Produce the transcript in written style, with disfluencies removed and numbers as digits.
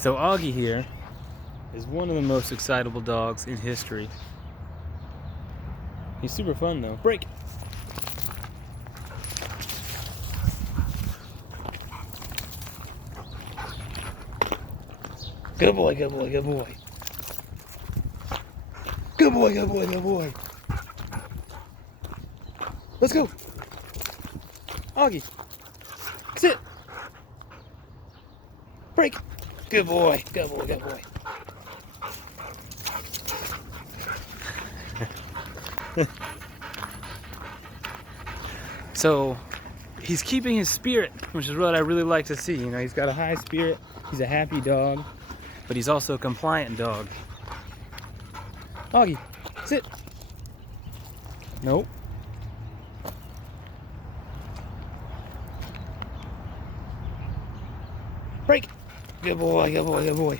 So Augie here is one of the most excitable dogs in history. He's super fun though. Break! Good boy, good boy, good boy. Good boy, good boy, good boy. Let's go. Augie. Sit. Break. Good boy, good boy, good boy. So he's keeping his spirit, which is what I really like to see. You know, he's got a high spirit, he's a happy dog, but he's also a compliant dog. Augie, sit. Nope. Break. Good boy, good boy, good boy.